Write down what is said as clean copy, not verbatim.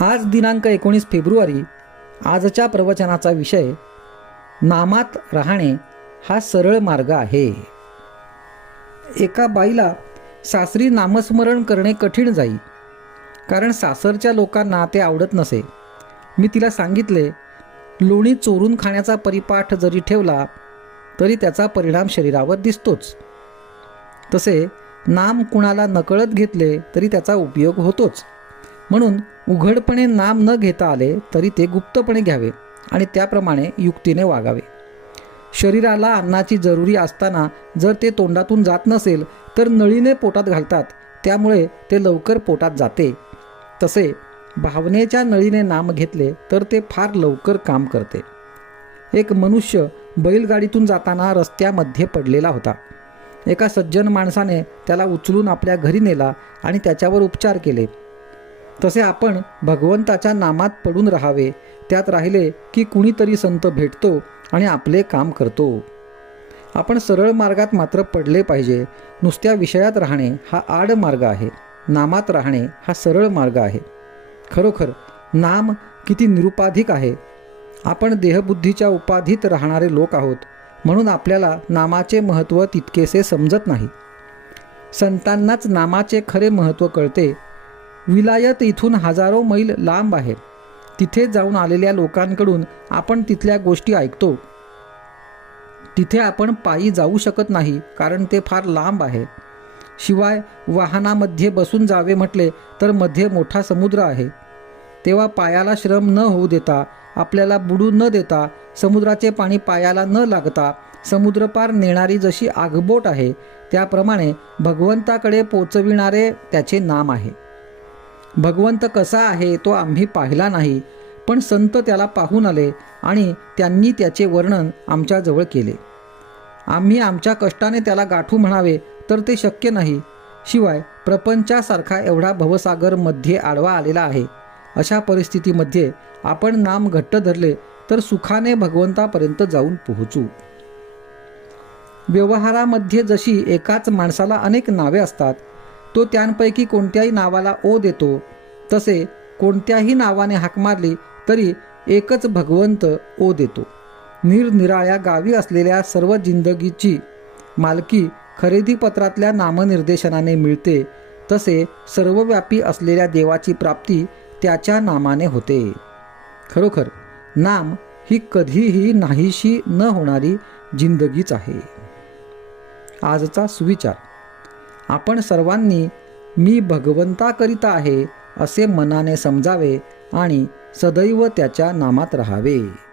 आज दिनांक 19 फेब्रुवारी. आजच्या प्रवचनाचा विषय नामात राहणे हा सरळ मार्ग आहे. एका बाईला सासरी नामस्मरण करणे कठीण जाई, कारण सासरच्या लोकांना ते आवडत नसे. मी तिला सांगितले, लोणी चोरून खाण्याचा परिपाठ जरी ठेवला तरी त्याचा परिणाम शरीरावर दिसतोच. तसे नाम कुणाला नकळत घेतले तरी त्याचा उपयोग होतोच. म्हणून उघडपणे नाम न घेता आले तरी ते गुप्तपणे घ्यावे आणि त्याप्रमाणे युक्तीने वागावे. शरीराला अन्नाची जरुरी असताना जर ते तोंडातून जात नसेल तर नळीने पोटात घालतात, त्यामुळे ते लवकर पोटात जाते. तसे भावनेच्या नळीने नाम घेतले तर ते फार लवकर काम करते. एक मनुष्य बैलगाडीतून जाताना रस्त्यामध्ये पडलेला होता. एका सज्जन माणसाने त्याला उचलून आपल्या घरी नेला आणि त्याच्यावर उपचार केले. तसे आपण भगवंताच्या नामात पडून राहावे. त्यात राहिले की कुणीतरी संत भेटतो आणि आपले काम करतो. आपण सरळ मार्गात मात्र पडले पाहिजे. नुसत्या विषयात राहणे हा आड मार्ग आहे, नामात राहणे हा सरळ मार्ग आहे. खरोखर नाम किती निरुपाधिक आहे. आपण देहबुद्धीच्या उपाधीत राहणारे लोक आहोत, म्हणून आपल्याला नामाचे महत्त्व तितकेसे समजत नाही. संतांनाच नामाचे खरे महत्त्व कळते. विलायत इथून हजारो मैल लांब आहे. तिथे जाऊन आलेल्या लोकांकडून आपण तिथल्या गोष्टी ऐकतो. तिथे आपण पायी जाऊ शकत नाही, कारण ते फार लांब आहे. शिवाय वाहनामध्ये बसून जावे म्हटले तर मध्ये मोठा समुद्र आहे. तेव्हा पायाला श्रम न होऊ देता, आपल्याला बुडू न देता, समुद्राचे पाणी पायाला न लागता समुद्रपार नेणारी जशी आगबोट आहे, त्याप्रमाणे भगवंताकडे पोचविणारे त्याचे नाम आहे. भगवंत कसा आहे तो आम्ही पाहिला नाही, पण संत त्याला पाहून आले आणि त्यांनी त्याचे वर्णन आमच्याजवळ केले. आम्ही आमच्या कष्टाने त्याला गाठू म्हणावे तर ते शक्य नाही. शिवाय प्रपंचासारखा एवढा भवसागर मध्ये आडवा आलेला आहे. अशा परिस्थितीमध्ये आपण नाम घट्ट धरले तर सुखाने भगवंतापर्यंत जाऊन पोहोचू. व्यवहारामध्ये जशी एकाच माणसाला अनेक नावे असतात, तो त्यांपैकी कोणत्याही नावाला ओ देतो, तसे कोणत्याही नावाने हाक मारली तरी एकच भगवंत ओ देतो. निरनिराळ्या गावी असलेल्या सर्व जिंदगीची मालकी खरेदीपत्रातल्या नामनिर्देशनाने मिळते, तसे सर्वव्यापी असलेल्या देवाची प्राप्ती त्याच्या नामाने होते. खरोखर नाम ही कधीही नाहीशी न होणारी जिंदगीच आहे. आजचा सुविचार. आपण सर्वांनी मी भगवंताकरिता आहे असे मनाने समजावे आणि सदैव त्याच्या नामात राहावे.